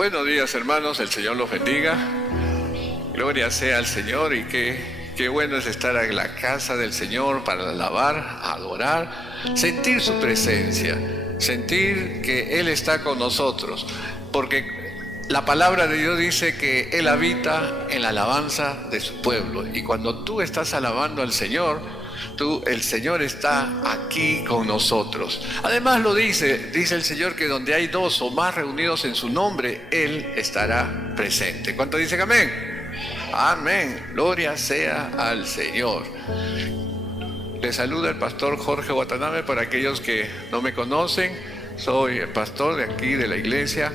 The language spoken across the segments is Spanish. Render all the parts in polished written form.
Buenos días, hermanos, el Señor los bendiga. Gloria sea al Señor, y qué bueno es estar en la casa del Señor para alabar, adorar, sentir su presencia, sentir que Él está con nosotros, porque la palabra de Dios dice que Él habita en la alabanza de su pueblo, y cuando tú estás alabando al Señor, el Señor está aquí con nosotros. Además lo dice el Señor, que donde hay dos o más reunidos en su nombre, Él estará presente. ¿Cuántos dicen amén? Amén. Gloria sea al Señor. Les saluda el pastor Jorge Watanabe. Para aquellos que no me conocen, soy el pastor de aquí de la iglesia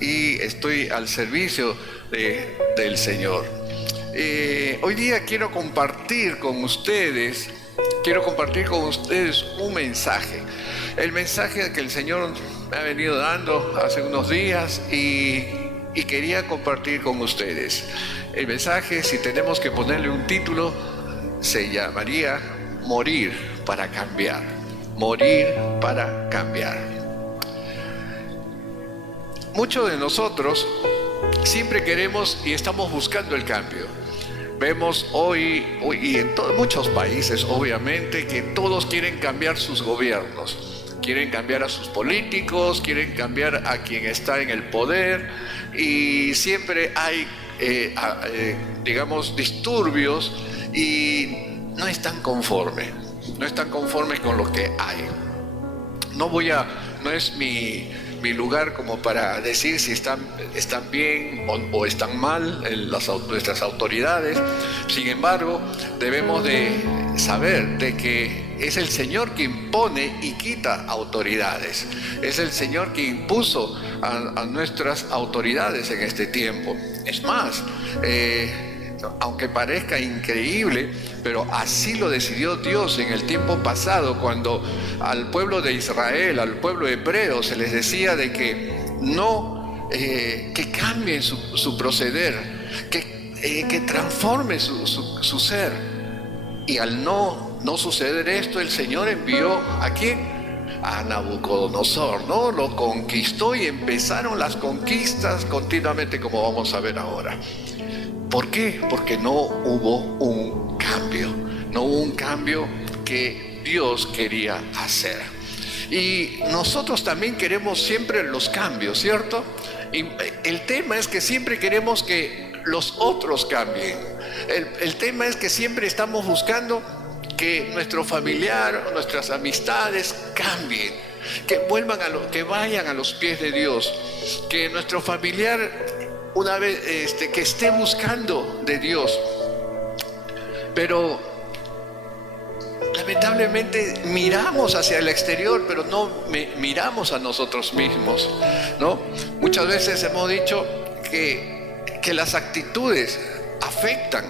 y estoy al servicio del Señor. Hoy día quiero compartir con ustedes un mensaje. El mensaje que el Señor me ha venido dando hace unos días y quería compartir con ustedes. El mensaje, si tenemos que ponerle un título, se llamaría Morir para cambiar. Morir para cambiar. Muchos de nosotros siempre queremos y estamos buscando el cambio. Vemos hoy y en muchos países, obviamente, que todos quieren cambiar sus gobiernos, quieren cambiar a sus políticos, quieren cambiar a quien está en el poder, y siempre hay, disturbios, y no están conformes con lo que hay. No es mi lugar como para decir si están bien o están mal nuestras autoridades. Sin embargo, debemos de saber de que es el Señor que impone y quita autoridades. Es el Señor que impuso a nuestras autoridades en este tiempo. Es más, aunque parezca increíble, pero así lo decidió Dios en el tiempo pasado, cuando al pueblo de Israel, al pueblo hebreo, se les decía de que que cambien su proceder, que transforme su ser. Y al no suceder esto, el Señor envió ¿a quién? A Nabucodonosor, ¿no? Lo conquistó y empezaron las conquistas continuamente, como vamos a ver ahora. ¿Por qué? Porque no hubo un cambio que Dios quería hacer. Y nosotros también queremos siempre los cambios, ¿cierto? Y el tema es que siempre queremos que los otros cambien. El tema es que siempre estamos buscando que nuestro familiar, nuestras amistades cambien, que vayan a los pies de Dios, que nuestro familiar una vez que esté buscando de Dios. Pero lamentablemente miramos hacia el exterior, pero no miramos a nosotros mismos, ¿no? Muchas veces hemos dicho que las actitudes afectan,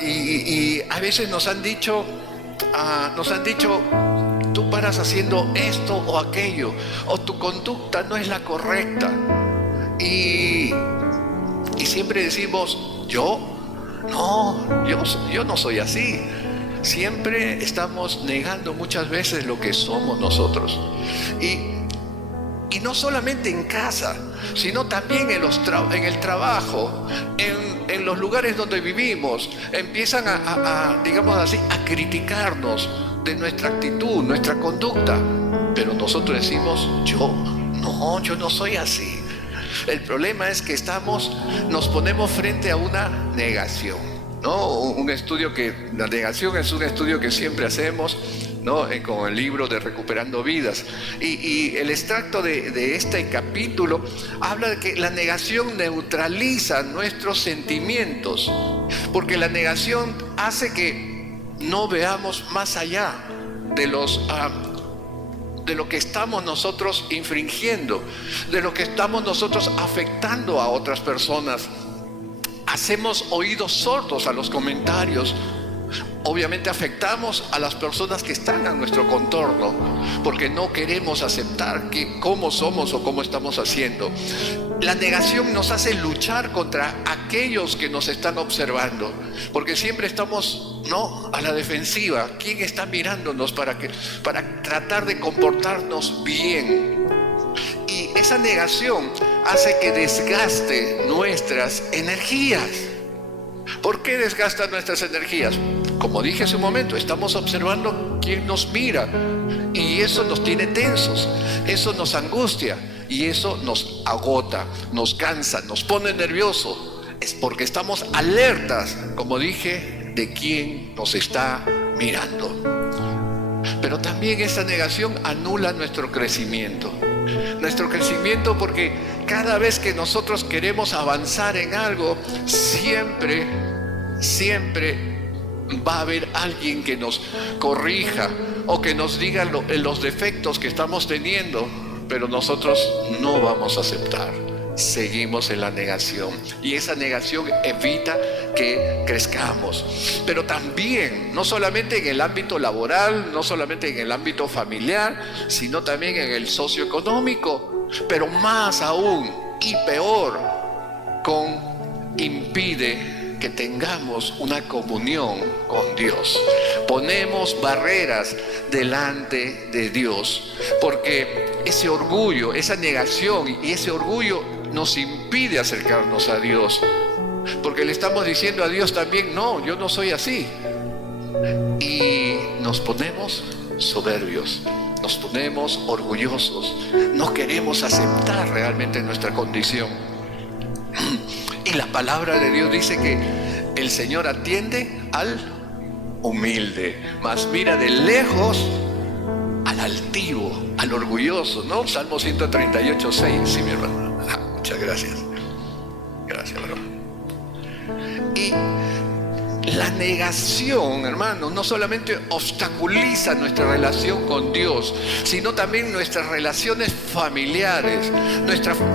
y a veces nos han dicho, tú paras haciendo esto o aquello, o tu conducta no es la correcta. Y siempre decimos, yo no soy así. Siempre estamos negando muchas veces lo que somos nosotros. Y no solamente en casa, sino también en el trabajo, en los lugares donde vivimos. Empiezan a criticarnos de nuestra actitud, nuestra conducta. Pero nosotros decimos, yo no soy así. El problema es que nos ponemos frente a una negación, ¿no? La negación es un estudio que siempre hacemos, ¿no? Con el libro de Recuperando Vidas. Y el extracto de este capítulo habla de que la negación neutraliza nuestros sentimientos, porque la negación hace que no veamos más allá de lo que estamos nosotros infringiendo, de lo que estamos nosotros afectando a otras personas. Hacemos oídos sordos a los comentarios. Obviamente afectamos a las personas que están a nuestro contorno, porque no queremos aceptar cómo somos o cómo estamos haciendo. La negación nos hace luchar contra aquellos que nos están observando, porque siempre estamos, ¿no?, a la defensiva. ¿Quién está mirándonos para tratar de comportarnos bien? Y esa negación hace que desgaste nuestras energías. ¿Por qué desgasta nuestras energías? Como dije hace un momento, estamos observando quién nos mira y eso nos tiene tensos, eso nos angustia y eso nos agota, nos cansa, nos pone nerviosos. Es porque estamos alertas, como dije, de quién nos está mirando. Pero también esa negación anula nuestro crecimiento. Nuestro crecimiento, porque cada vez que nosotros queremos avanzar en algo, siempre va a haber alguien que nos corrija o que nos diga los defectos que estamos teniendo, pero nosotros no vamos a aceptar. Seguimos en la negación y esa negación evita que crezcamos. Pero también, no solamente en el ámbito laboral, no solamente en el ámbito familiar, sino también en el socioeconómico, pero más aún y peor, impide que tengamos una comunión con Dios. Ponemos barreras delante de Dios, porque ese orgullo, esa negación y ese orgullo nos impide acercarnos a Dios, porque le estamos diciendo a Dios también, no, yo no soy así, y nos ponemos soberbios, nos ponemos orgullosos, no queremos aceptar realmente nuestra condición. Y la palabra de Dios dice que el Señor atiende al humilde, mas mira de lejos al altivo, al orgulloso, ¿no? Salmo 138:6, sí, mi hermano. Muchas gracias. Gracias, hermano. Y la negación, hermano, no solamente obstaculiza nuestra relación con Dios, sino también nuestras relaciones familiares,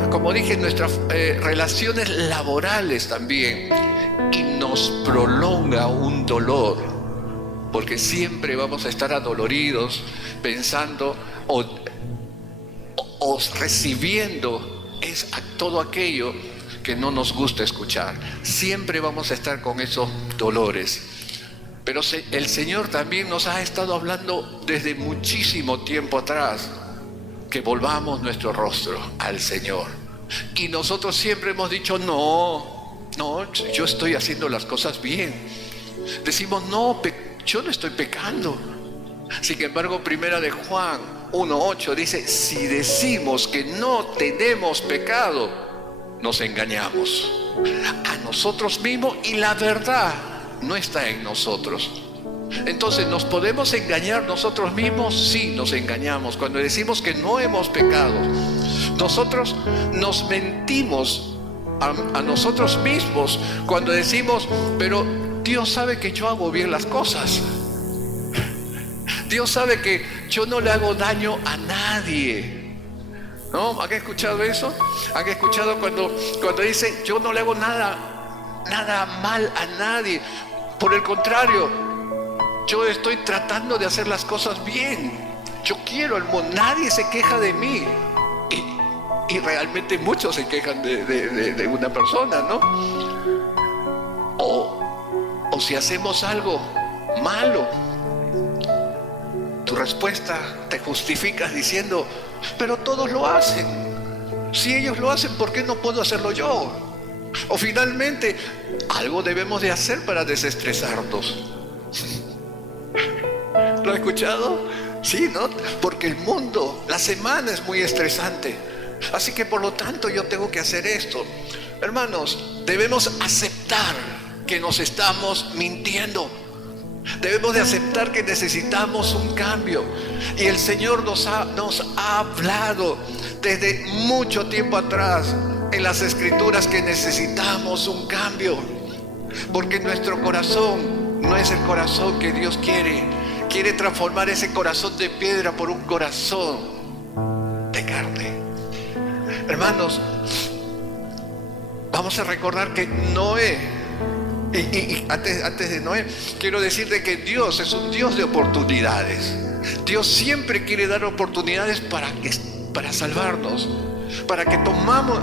como dije, nuestras relaciones laborales también, y nos prolonga un dolor, porque siempre vamos a estar adoloridos pensando o recibiendo todo aquello que no nos gusta escuchar. Siempre vamos a estar con esos dolores. Pero el Señor también nos ha estado hablando desde muchísimo tiempo atrás que volvamos nuestro rostro al Señor. Y nosotros siempre hemos dicho, no, yo estoy haciendo las cosas bien. Decimos, no, yo no estoy pecando. Sin embargo, primera de Juan 1:8 dice, si decimos que no tenemos pecado, nos engañamos a nosotros mismos y la verdad no está en nosotros. Entonces, ¿nos podemos engañar nosotros mismos? Sí, nos engañamos. Cuando decimos que no hemos pecado, nosotros nos mentimos a nosotros mismos cuando decimos, pero Dios sabe que yo hago bien las cosas. Dios sabe que yo no le hago daño a nadie. ¿No? ¿Han escuchado eso? ¿Han escuchado cuando dicen yo no le hago nada mal a nadie? Por el contrario, yo estoy tratando de hacer las cosas bien. Yo quiero el mundo, nadie se queja de mí. Y realmente muchos se quejan de una persona, ¿no? O si hacemos algo malo, tu respuesta te justificas diciendo, pero todos lo hacen. Si ellos lo hacen, ¿por qué no puedo hacerlo yo? O finalmente, algo debemos de hacer para desestresarnos. ¿Lo has escuchado? Sí, ¿no? Porque el mundo, la semana es muy estresante. Así que por lo tanto yo tengo que hacer esto. Hermanos, debemos aceptar que nos estamos mintiendo. Debemos de aceptar que necesitamos un cambio. Y el Señor nos ha hablado desde mucho tiempo atrás en las Escrituras que necesitamos un cambio. Porque nuestro corazón no es el corazón que Dios quiere. Quiere transformar ese corazón de piedra por un corazón de carne. Hermanos, vamos a recordar que Noé, y antes de Noé, quiero decirte que Dios es un Dios de oportunidades. Dios siempre quiere dar oportunidades para salvarnos, para que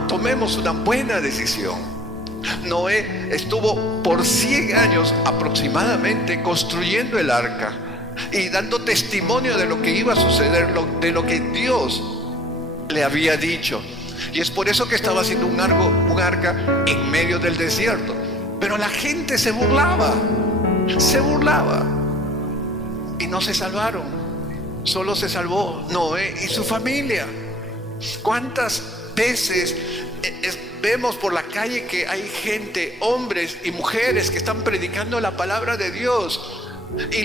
tomemos una buena decisión. Noé estuvo por 100 años aproximadamente construyendo el arca y dando testimonio de lo que iba a suceder, de lo que Dios le había dicho. Y es por eso que estaba haciendo un arca en medio del desierto. Pero la gente se burlaba. Y no se salvaron. Solo se salvó Noé y su familia. ¿Cuántas veces vemos por la calle que hay gente, hombres y mujeres, que están predicando la palabra de Dios? Y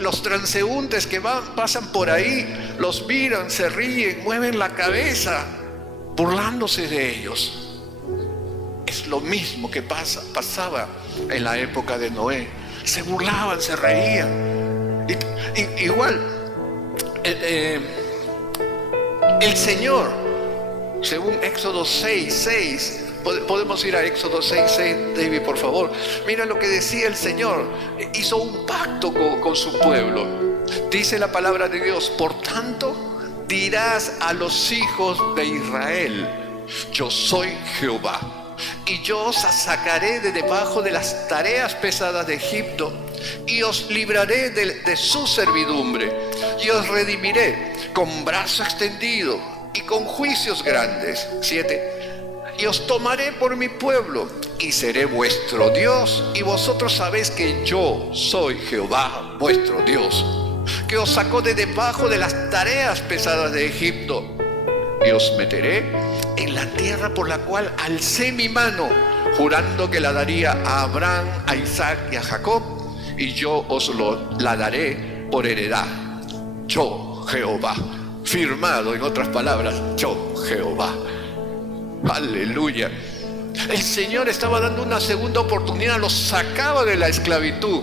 los transeúntes que pasan por ahí los miran, se ríen, mueven la cabeza, burlándose de ellos. Es lo mismo que pasaba en la época de Noé. Se burlaban, se reían. Igual el Señor, según Éxodo 6:6, podemos ir a Éxodo 6:6, David, por favor. Mira lo que decía el Señor. Hizo un pacto con su pueblo. Dice la palabra de Dios: por tanto, dirás a los hijos de Israel: yo soy Jehová, y yo os sacaré de debajo de las tareas pesadas de Egipto, y os libraré de su servidumbre, y os redimiré con brazo extendido y con juicios grandes. 7. Y os tomaré por mi pueblo, y seré vuestro Dios, y vosotros sabéis que yo soy Jehová vuestro Dios, que os sacó de debajo de las tareas pesadas de Egipto, y os meteré en la tierra por la cual alcé mi mano, jurando que la daría a Abraham, a Isaac y a Jacob, y yo os la daré por heredad. Yo, Jehová. Firmado, en otras palabras, yo, Jehová. Aleluya. El Señor estaba dando una segunda oportunidad, los sacaba de la esclavitud.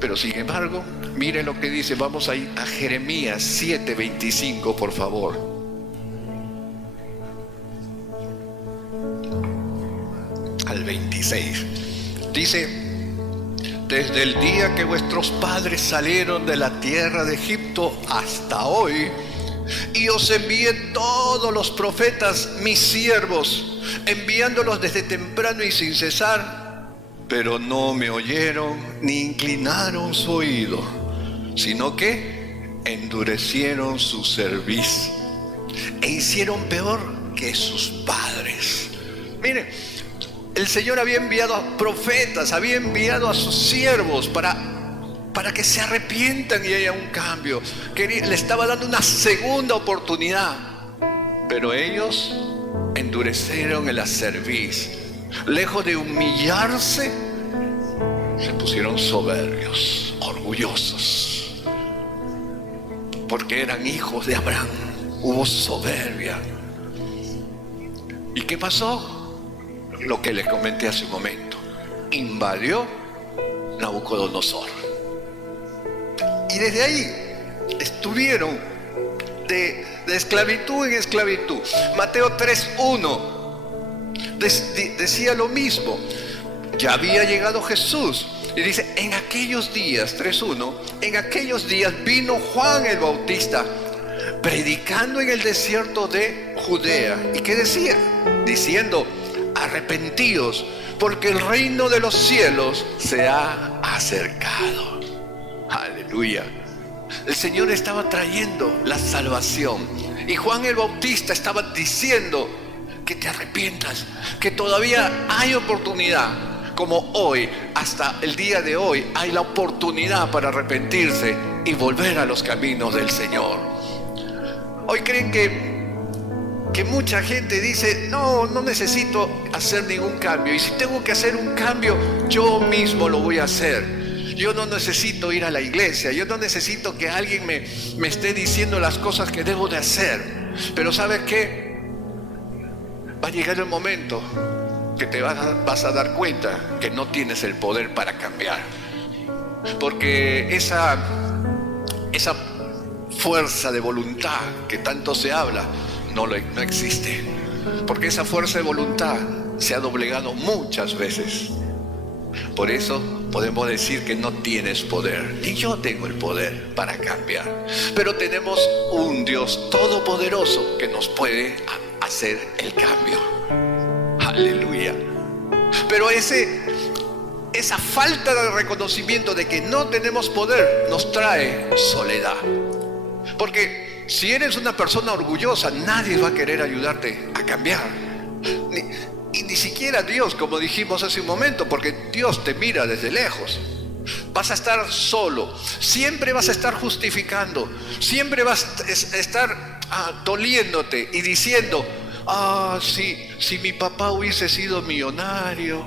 Pero sin embargo, mire lo que dice. Vamos a ir a Jeremías 7:25, por favor. Al 26. Dice: desde el día que vuestros padres salieron de la tierra de Egipto hasta hoy, y os envié todos los profetas, mis siervos, enviándolos desde temprano y sin cesar, pero no me oyeron ni inclinaron su oído, sino que endurecieron su cerviz e hicieron peor que sus padres. Mire, el Señor había enviado a profetas, había enviado a sus siervos para que se arrepientan y haya un cambio. Le estaba dando una segunda oportunidad, pero ellos endurecieron la cerviz. Lejos de humillarse, se pusieron soberbios, orgullosos, porque eran hijos de Abraham. Hubo soberbia. ¿Y qué pasó? Lo que les comenté hace un momento: invadió Nabucodonosor, y desde ahí estuvieron de esclavitud en esclavitud. Mateo 3:1 decía lo mismo. Ya había llegado Jesús, y dice: en aquellos días, 3:1, en aquellos días vino Juan el Bautista predicando en el desierto de Judea. ¿Y qué decía? Diciendo: arrepentíos, porque el reino de los cielos se ha acercado. Aleluya. El Señor estaba trayendo la salvación, y Juan el Bautista estaba diciendo que te arrepientas, que todavía hay oportunidad. Como hoy, hasta el día de hoy, hay la oportunidad para arrepentirse y volver a los caminos del Señor. Hoy creen que mucha gente dice: no necesito hacer ningún cambio, y si tengo que hacer un cambio, yo mismo lo voy a hacer. Yo no necesito ir a la iglesia, yo no necesito que alguien me esté diciendo las cosas que debo de hacer. Pero ¿sabes qué? Va a llegar el momento que te vas a dar cuenta que no tienes el poder para cambiar, porque esa fuerza de voluntad que tanto se habla no existe, porque esa fuerza de voluntad se ha doblegado muchas veces. Por eso podemos decir que no tienes poder, y yo tengo el poder para cambiar. Pero tenemos un Dios todopoderoso que nos puede hacer el cambio. Aleluya. Pero esa falta de reconocimiento de que no tenemos poder nos trae soledad. Porque si eres una persona orgullosa, nadie va a querer ayudarte a cambiar. Y ni siquiera Dios, como dijimos hace un momento, porque Dios te mira desde lejos. Vas a estar solo, siempre vas a estar justificando, siempre vas a estar doliéndote y diciendo: si mi papá hubiese sido millonario,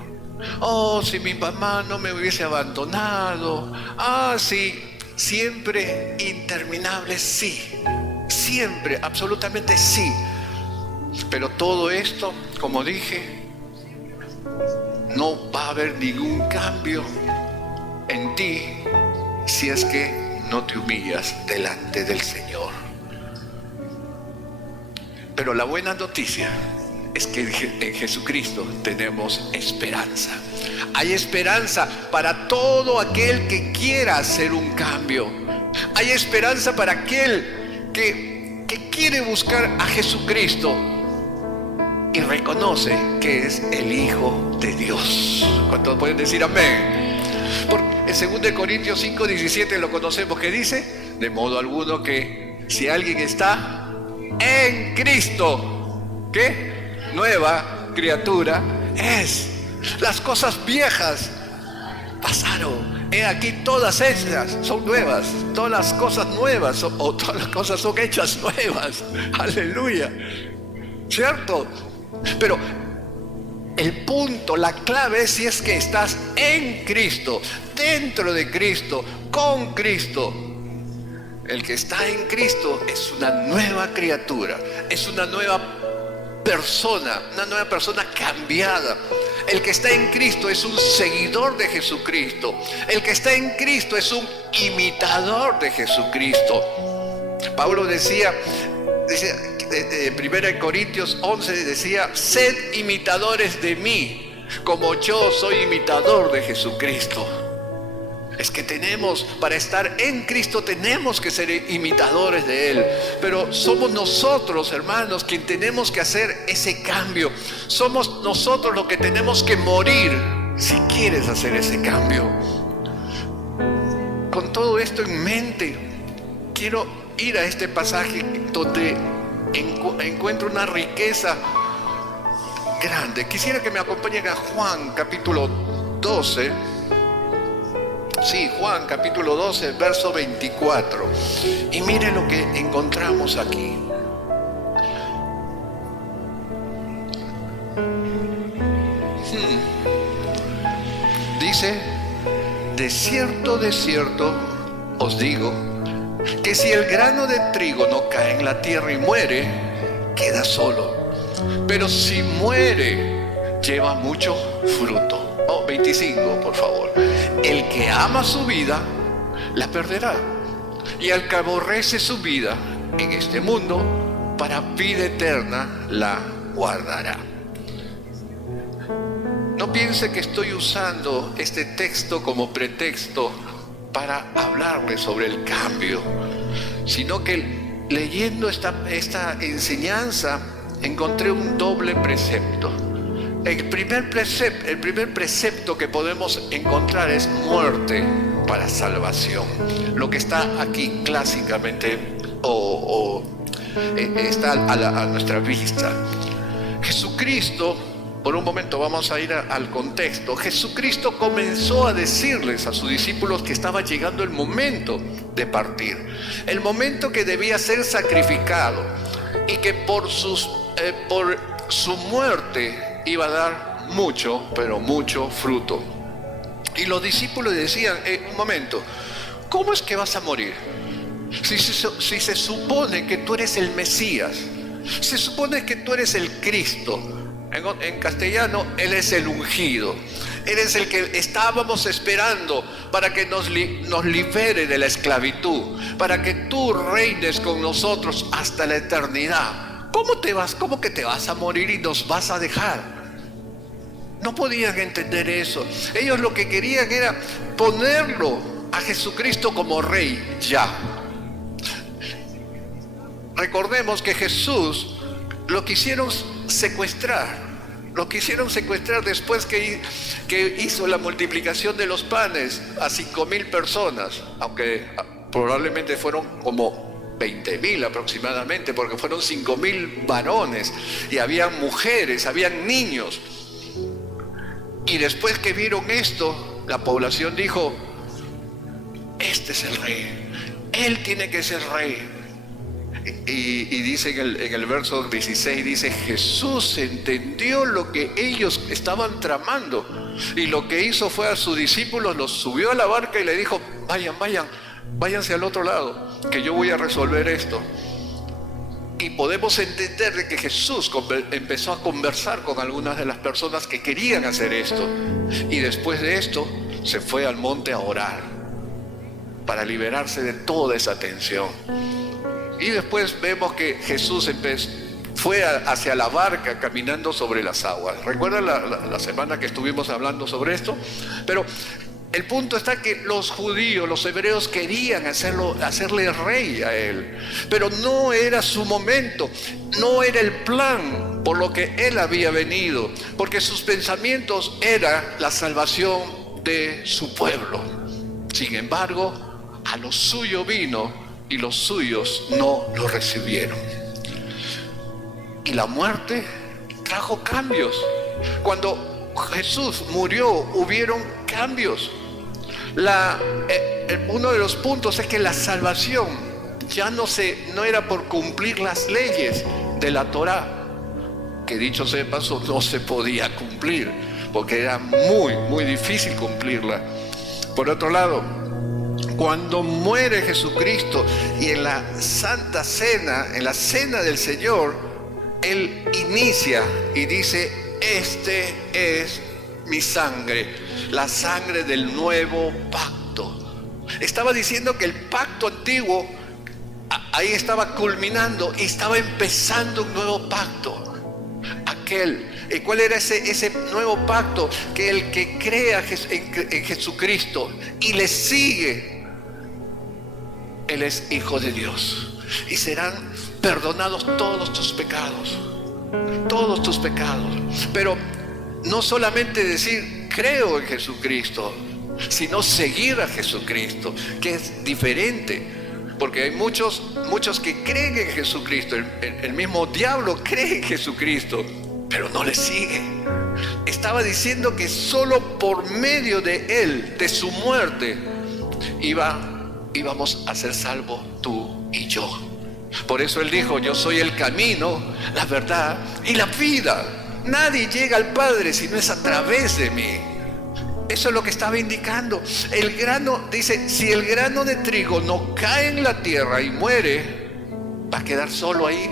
si mi mamá no me hubiese abandonado, sí, siempre interminable, sí, siempre, absolutamente sí. Pero todo esto, como dije, no va a haber ningún cambio en ti si es que no te humillas delante del Señor. Pero la buena noticia es que en Jesucristo tenemos esperanza. Hay esperanza para todo aquel que quiera hacer un cambio. Hay esperanza para aquel que quiere buscar a Jesucristo y reconoce que es el Hijo de Dios. ¿Cuántos pueden decir amén? Porque en 2 Corintios 5:17 lo conocemos, que dice: de modo alguno que si alguien está en Cristo, ¿qué? Nueva criatura es. Las cosas viejas pasaron, he aquí todas ellas son nuevas. Todas las cosas nuevas, o todas las cosas son hechas nuevas. Aleluya, ¿cierto? Pero el punto, la clave es si es que estás en Cristo, dentro de Cristo, con Cristo. El que está en Cristo es una nueva criatura, es una nueva persona cambiada. El que está en Cristo es un seguidor de Jesucristo. El que está en Cristo es un imitador de Jesucristo. Pablo decía 1 Corintios 11 decía: sed imitadores de mí, como yo soy imitador de Jesucristo. Es que para estar en Cristo tenemos que ser imitadores de Él. Pero somos nosotros, hermanos, quien tenemos que hacer ese cambio. Somos nosotros los que tenemos que morir si quieres hacer ese cambio. Con todo esto en mente, quiero ir a este pasaje donde encuentro una riqueza grande. Quisiera que me acompañen a Juan capítulo 12. Sí, Juan capítulo 12, verso 24. Y mire lo que encontramos aquí. Dice: de cierto os digo, que si el grano de trigo no cae en la tierra y muere, queda solo. Pero si muere, lleva mucho fruto. 25, por favor. El que ama su vida, la perderá. Y el que aborrece su vida en este mundo, para vida eterna la guardará. No piense que estoy usando este texto como pretexto para hablarle sobre el cambio, sino que leyendo esta enseñanza encontré un doble precepto. El primer precepto que podemos encontrar es muerte para salvación. Lo que está aquí clásicamente está a nuestra vista. Jesucristo, por un momento vamos a ir al contexto. Jesucristo comenzó a decirles a sus discípulos que estaba llegando el momento de partir, el momento que debía ser sacrificado, y que por su muerte iba a dar mucho, pero mucho fruto. Y los discípulos decían: un momento, ¿cómo es que vas a morir? Si se supone que tú eres el Mesías, se supone que tú eres el Cristo. En castellano, Él es el ungido. Él es el que estábamos esperando para que nos libere de la esclavitud, para que tú reines con nosotros hasta la eternidad. ¿Cómo que te vas a morir y nos vas a dejar? No podían entender eso. Ellos lo que querían era ponerlo a Jesucristo como rey ya. Recordemos que Jesús lo quisieron secuestrar. Lo quisieron secuestrar después que hizo la multiplicación de los panes a 5,000 personas, aunque probablemente fueron como 20.000 aproximadamente, porque fueron 5.000 varones, y habían mujeres, habían niños. Y después que vieron esto, la población dijo: este es el rey, él tiene que ser rey. Y dice en el verso 16, dice: Jesús entendió lo que ellos estaban tramando, y lo que hizo fue a sus discípulos, los subió a la barca y le dijo: váyanse al otro lado, que yo voy a resolver esto. Y podemos entender de que Jesús empezó a conversar con algunas de las personas que querían hacer esto, y después de esto se fue al monte a orar para liberarse de toda esa tensión. Y después vemos que Jesús fue hacia la barca caminando sobre las aguas. ¿Recuerdan la semana que estuvimos hablando sobre esto? Pero el punto está que los judíos, los hebreos, querían hacerle rey a él, pero no era su momento, no era el plan por lo que él había venido, porque sus pensamientos era la salvación de su pueblo. Sin embargo, a lo suyo vino y los suyos no lo recibieron. Y la muerte trajo cambios. Cuando Jesús murió, hubieron cambios. Uno de los puntos es que la salvación ya no era por cumplir las leyes de la Torá, que dicho sea de paso no se podía cumplir, porque era muy, muy difícil cumplirla. Por otro lado, cuando muere Jesucristo y en la Santa Cena, en la Cena del Señor, Él inicia y dice: este es mi sangre, la sangre del nuevo pacto. Estaba diciendo que el pacto antiguo ahí estaba culminando y estaba empezando un nuevo pacto. ¿Y cuál era ese nuevo pacto? Que el que crea en Jesucristo y le sigue, Él es hijo de Dios, y serán perdonados todos tus pecados, todos tus pecados. Pero no solamente decir creo en Jesucristo, sino seguir a Jesucristo, que es diferente, porque hay muchos que creen en Jesucristo. El mismo diablo cree en Jesucristo, pero no le sigue. Estaba diciendo que solo por medio de Él, de su muerte, íbamos a ser salvos tú y yo. Por eso Él dijo: yo soy el camino, la verdad y la vida. Nadie llega al Padre si no es a través de mí. Eso es lo que estaba indicando. El grano, dice, si el grano de trigo no cae en la tierra y muere, va a quedar solo ahí.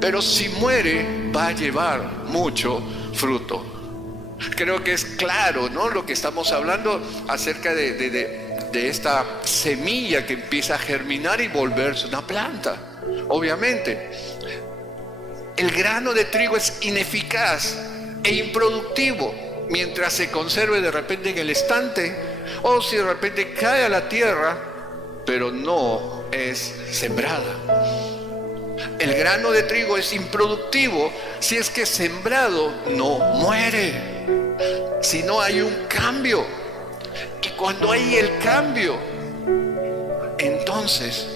Pero si muere, va a llevar mucho fruto. Creo que es claro, ¿no?, lo que estamos hablando acerca de esta semilla que empieza a germinar y volverse una planta. Obviamente, el grano de trigo es ineficaz e improductivo mientras se conserve de repente en el estante, o si de repente cae a la tierra, pero no es sembrada. El grano de trigo es improductivo si es que sembrado no muere, si no hay un cambio. Y cuando hay el cambio, entonces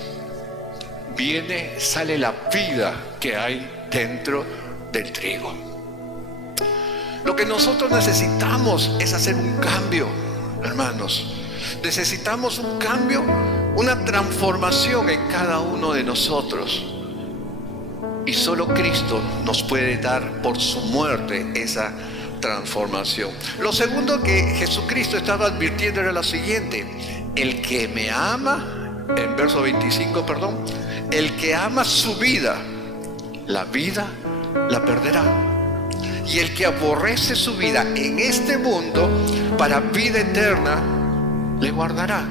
sale la vida que hay dentro del trigo. Lo que nosotros necesitamos es hacer un cambio, hermanos. Necesitamos un cambio, una transformación en cada uno de nosotros. Y solo Cristo nos puede dar por su muerte esa transformación. Lo segundo que Jesucristo estaba advirtiendo era lo siguiente: el que me ama, en verso 25, el que ama su vida, la vida la perderá. Y el que aborrece su vida en este mundo, para vida eterna le guardará.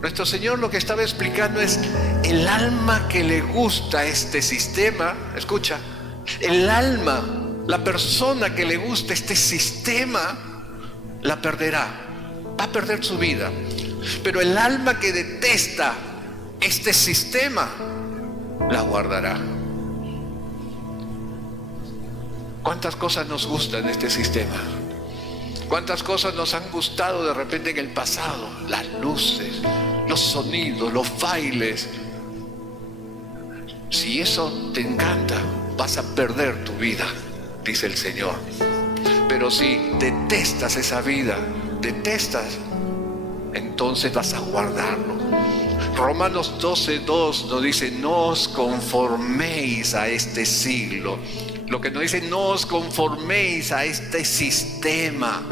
Nuestro Señor lo que estaba explicando es: el alma que le gusta este sistema, escucha, el alma, la persona que le gusta este sistema, la perderá, va a perder su vida. Pero el alma que detesta este sistema, la guardará. ¿Cuántas cosas nos gustan de este sistema? ¿Cuántas cosas nos han gustado de repente en el pasado? Las luces, los sonidos, los bailes, Si eso te encanta, vas a perder tu vida, dice el Señor. Pero si detestas esa vida, entonces vas a guardarlo. Romanos 12:2 nos dice: no os conforméis a este siglo. Lo que nos dice: no os conforméis a este sistema,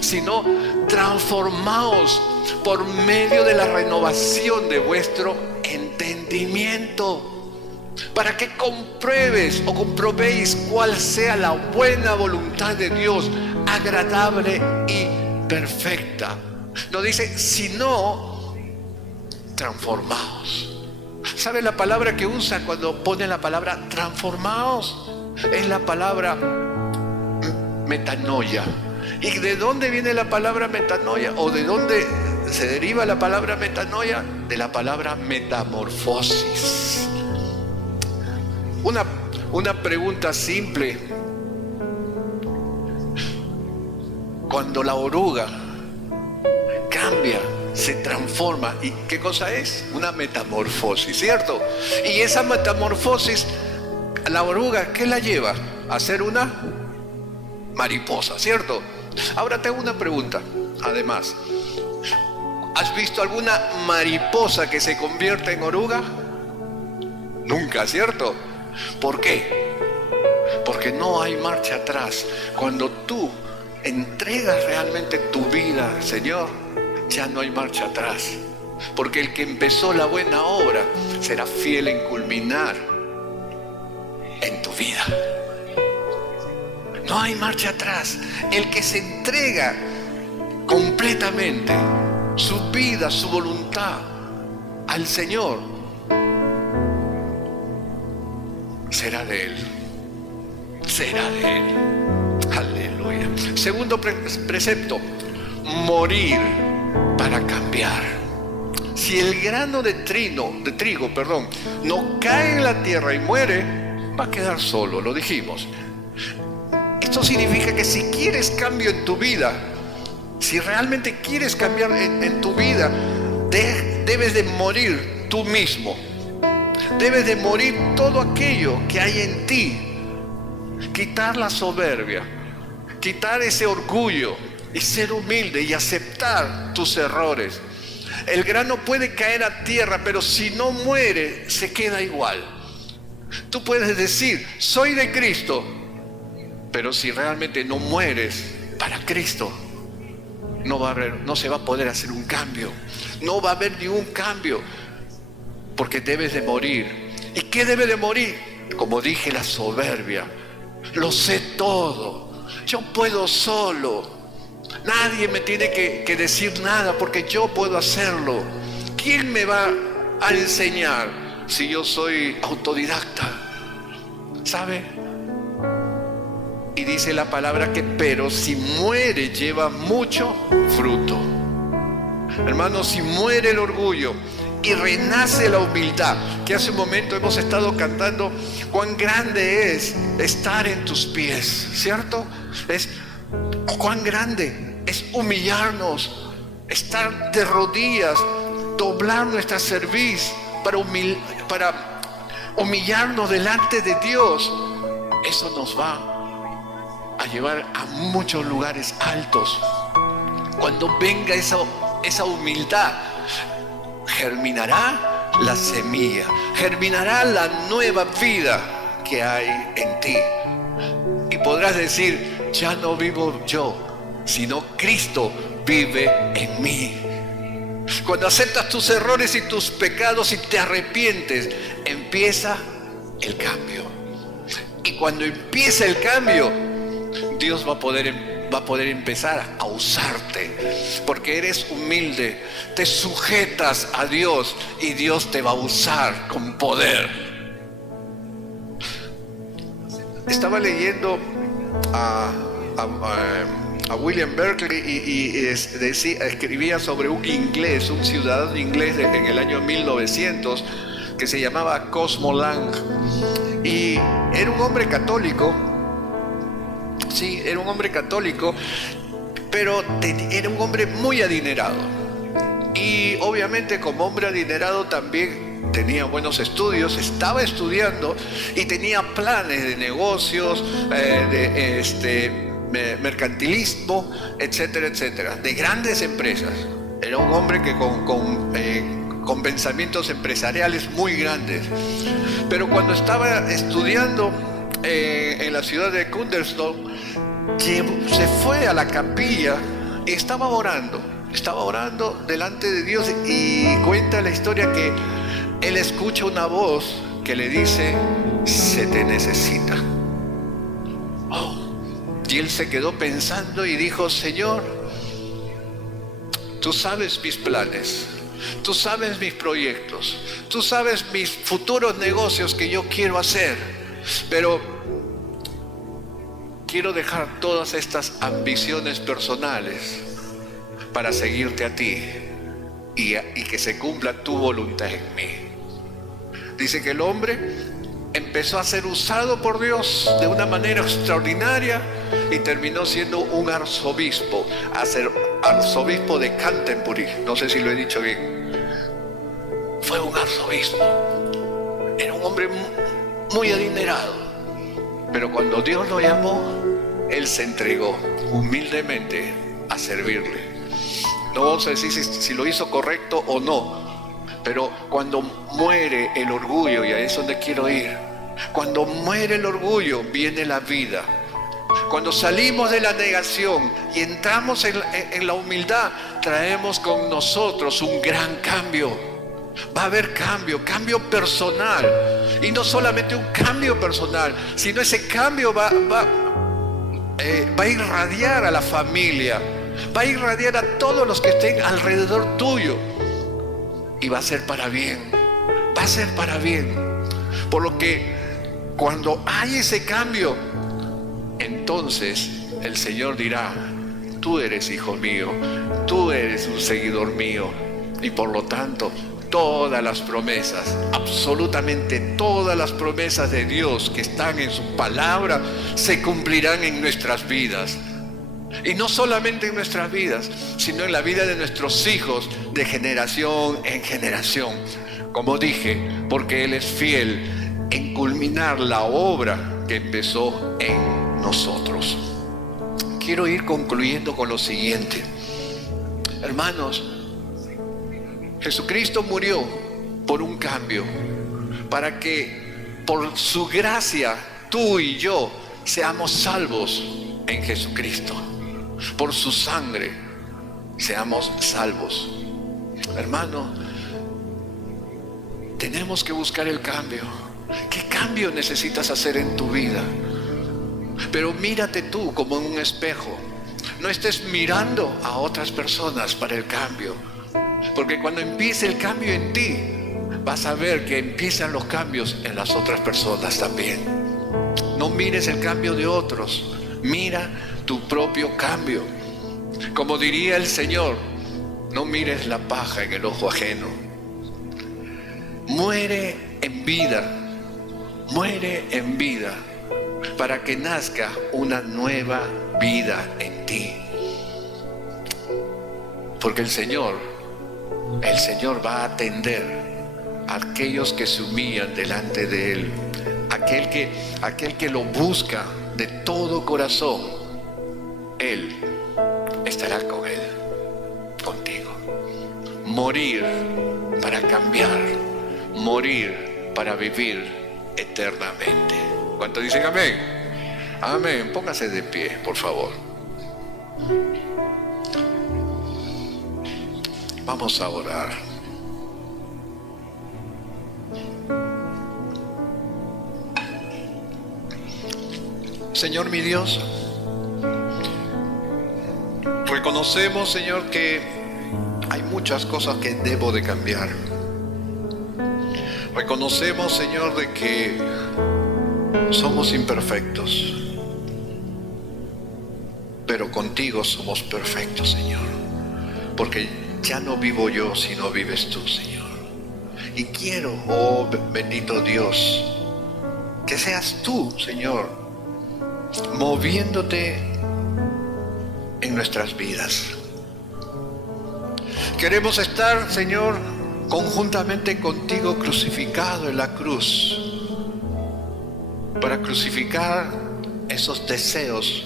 sino transformaos por medio de la renovación de vuestro entendimiento, para que comprobéis cuál sea la buena voluntad de Dios, agradable y perfecta. No dice, sino transformaos. ¿Sabe la palabra que usa cuando pone la palabra transformaos? Es la palabra metanoia. ¿Y de dónde viene la palabra metanoia? ¿O de dónde se deriva la palabra metanoia? De la palabra metamorfosis. Una pregunta simple. Cuando la oruga cambia, se transforma, ¿y qué cosa es? Una metamorfosis, ¿cierto? Y esa metamorfosis, la oruga, ¿qué la lleva? A ser una mariposa, ¿cierto? Ahora tengo una pregunta, además. ¿Has visto alguna mariposa que se convierte en oruga? Nunca, ¿cierto? ¿Por qué? Porque no hay marcha atrás. Cuando tú entregas realmente tu vida al Señor, ya no hay marcha atrás. Porque el que empezó la buena obra será fiel en culminar en tu vida. No hay marcha atrás. El que se entrega completamente su vida, su voluntad al Señor, será de Él. Será de Él. Aleluya. Segundo precepto: morir para cambiar. Si el grano de trigo, no cae en la tierra y muere, va a quedar solo, lo dijimos. Esto significa que si quieres cambio en tu vida, si realmente quieres cambiar en tu vida, debes de morir tú mismo. Debes de morir todo aquello que hay en ti. Quitar la soberbia, quitar ese orgullo y ser humilde y aceptar tus errores. El grano puede caer a tierra, pero si no muere, se queda igual. Tú puedes decir, soy de Cristo, pero si realmente no mueres para Cristo, no se va a poder hacer un cambio. No va a haber ningún cambio, porque debes de morir. ¿Y qué debe de morir? Como dije, la soberbia. Lo sé todo. Yo puedo solo. Nadie me tiene que decir nada, porque yo puedo hacerlo. ¿Quién me va a enseñar si yo soy autodidacta? ¿Sabe? Y dice la palabra que, pero si muere, lleva mucho fruto. Hermanos, si muere el orgullo y renace la humildad, que hace un momento hemos estado cantando, cuán grande es estar en tus pies, ¿cierto? Cuán grande es humillarnos, estar de rodillas, doblar nuestra cerviz para humillarnos delante de Dios. Eso nos va a llevar a muchos lugares altos. Cuando venga esa humildad, germinará la semilla, germinará la nueva vida que hay en ti. Y podrás decir, ya no vivo yo, sino Cristo vive en mí. Cuando aceptas tus errores y tus pecados y te arrepientes, empieza el cambio. Y cuando empieza el cambio, Dios va a poder empezar a usarte, porque eres humilde, te sujetas a Dios y Dios te va a usar con poder. Estaba leyendo a William Berkeley y escribía sobre un ciudadano inglés en el año 1900 que se llamaba Cosmo Lang, y era un hombre católico. Sí, era un hombre católico, pero era un hombre muy adinerado. Y obviamente como hombre adinerado también tenía buenos estudios, estaba estudiando y tenía planes de negocios, mercantilismo, etcétera, etcétera, de grandes empresas. Era un hombre que con pensamientos empresariales muy grandes. Pero cuando estaba estudiando en la ciudad de Kunderstone, se fue a la capilla y estaba orando delante de Dios, y cuenta la historia que él escucha una voz que le dice: se te necesita. Y él se quedó pensando y dijo: Señor, tú sabes mis planes, tú sabes mis proyectos, tú sabes mis futuros negocios que yo quiero hacer, pero quiero dejar todas estas ambiciones personales para seguirte a ti y que se cumpla tu voluntad en mí. Dice que el hombre empezó a ser usado por Dios de una manera extraordinaria y terminó siendo un arzobispo, arzobispo de Canterbury. No sé si lo he dicho bien. Fue un arzobispo. Era un hombre muy adinerado. Pero cuando Dios lo llamó, él se entregó humildemente a servirle. No vamos a decir si lo hizo correcto o no, pero cuando muere el orgullo, y ahí es donde quiero ir, cuando muere el orgullo, viene la vida. Cuando salimos de la negación y entramos en la humildad, traemos con nosotros un gran cambio. Va a haber cambio personal. Y no solamente un cambio personal, sino ese cambio va a irradiar a la familia, va a irradiar a todos los que estén alrededor tuyo. Y va a ser para bien, va a ser para bien. Por lo que cuando hay ese cambio, entonces el Señor dirá: tú eres hijo mío, tú eres un seguidor mío. Y por lo tanto, todas las promesas, absolutamente todas las promesas de Dios que están en su palabra, se cumplirán en nuestras vidas. Y no solamente en nuestras vidas, sino en la vida de nuestros hijos, de generación en generación. Como dije, porque Él es fiel en culminar la obra que empezó en nosotros. Quiero ir concluyendo con lo siguiente. Hermanos, Jesucristo murió por un cambio, para que por su gracia tú y yo seamos salvos en Jesucristo. Por su sangre seamos salvos. Hermano, tenemos que buscar el cambio. ¿Qué cambio necesitas hacer en tu vida? Pero mírate tú como en un espejo. No estés mirando a otras personas para el cambio, porque cuando empiece el cambio en ti, vas a ver que empiezan los cambios en las otras personas también. No mires el cambio de otros, mira tu propio cambio. Como diría el Señor, no mires la paja en el ojo ajeno. Muere en vida, para que nazca una nueva vida en ti. Porque el Señor va a atender a aquellos que se humillan delante de Él, aquel que lo busca de todo corazón. Él estará con él, contigo. Morir para cambiar, morir para vivir eternamente. ¿Cuántos dicen amén? Amén. Póngase de pie, por favor. Vamos a orar. Señor mi Dios, reconocemos, Señor, que hay muchas cosas que debo de cambiar. Reconocemos, Señor, de que somos imperfectos, pero contigo somos perfectos, Señor, porque ya no vivo yo, sino vives tú, Señor. Y quiero, oh bendito Dios, que seas tú, Señor, moviéndote en nuestras vidas. Queremos estar, Señor, conjuntamente contigo crucificado en la cruz, para crucificar esos deseos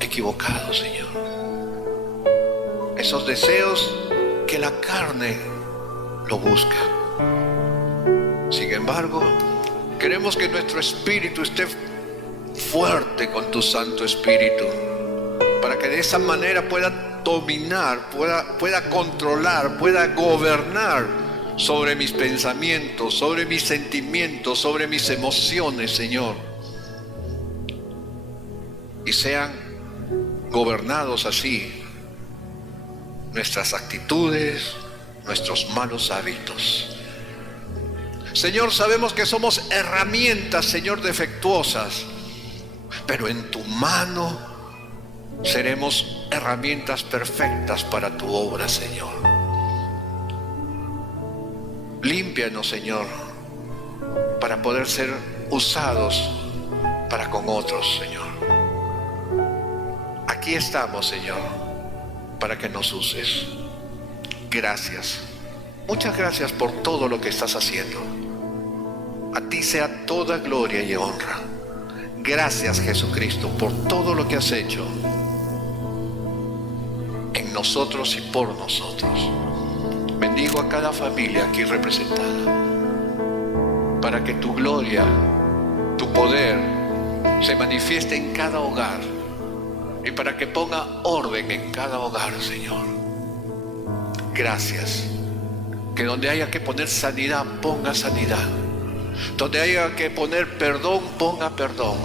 equivocados, Señor. Esos deseos que la carne lo busca. Sin embargo, queremos que nuestro espíritu esté fuerte con tu Santo Espíritu, para que de esa manera pueda dominar, pueda controlar, pueda gobernar sobre mis pensamientos, sobre mis sentimientos, sobre mis emociones, Señor. Y sean gobernados así nuestras actitudes, nuestros malos hábitos. Señor, sabemos que somos herramientas, Señor, defectuosas, pero en tu mano seremos herramientas perfectas para tu obra, Señor. Límpianos, Señor, para poder ser usados para con otros, Señor. Aquí estamos, Señor, para que nos uses. Gracias. Muchas gracias por todo lo que estás haciendo. A ti sea toda gloria y honra. Gracias, Jesucristo, por todo lo que has hecho en nosotros y por nosotros. Bendigo a cada familia aquí representada, para que tu gloria, tu poder se manifieste en cada hogar y para que ponga orden en cada hogar, Señor. Gracias. Que donde haya que poner sanidad, ponga sanidad. Donde haya que poner perdón, ponga perdón.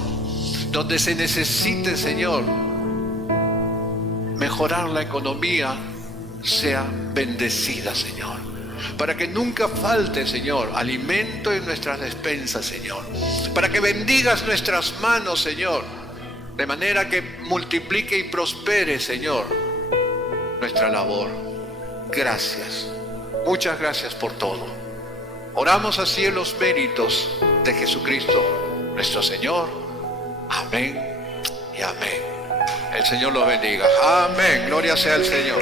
Donde se necesite, Señor, mejorar la economía, sea bendecida, Señor. Para que nunca falte, Señor, alimento en nuestras despensas, Señor. Para que bendigas nuestras manos, Señor, de manera que multiplique y prospere, Señor, nuestra labor. Gracias. Muchas gracias por todo. Oramos así en los méritos de Jesucristo, nuestro Señor. Amén y amén. El Señor los bendiga. Amén. Gloria sea al Señor.